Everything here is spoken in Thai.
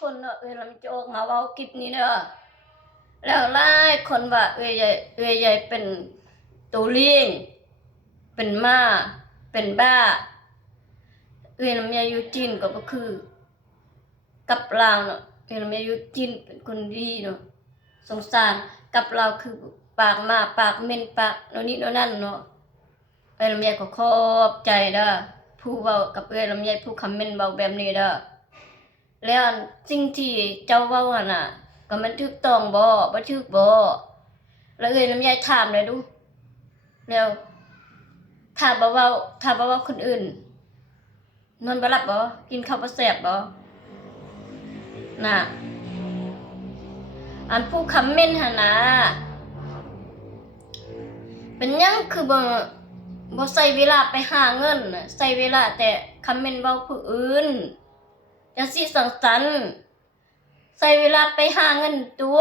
คนเนาะลำโจกมาเว้าคลิปนี้เด้อแล้วหลายคนว่าใหญ่เป็นตัวเลี้ยงเป็นม้าเป็นบ้าลำไยอยู่จีนก็บ่คือกับลาวเนาะลำไยอยู่จีนเป็นคนดีเนาะสงสารกับลาวคือปากมาปากเหม็นปากโน่นนี่โน่นนั่นเนาะลำไยก็ขอบใจเด้อผู้เว้ากับลำไยผู้คอมเมนต์เว้าแบบนี้เด้อแล้วสิ่งที่เจ้าเว้าหั่นน่ะก็มันถูกต้องบ่ถูกบ่แล้วลำไยถามเลยดูแล้วถ้าบ่เว้าคนอื่นนอนบ่หลับบ่กินข้าวบ่แซ่บบ่น่ะอันผู้คอมเมนต์หั่นน่ะเป็นหยังคือบ่ใส่เวลาไปหาเงินน่ะใส่เวลาแต่คอมเมนต์เว้าผู้อื่นจังซี่สังสรรค์ใส่เวลาไปหาเงินตัว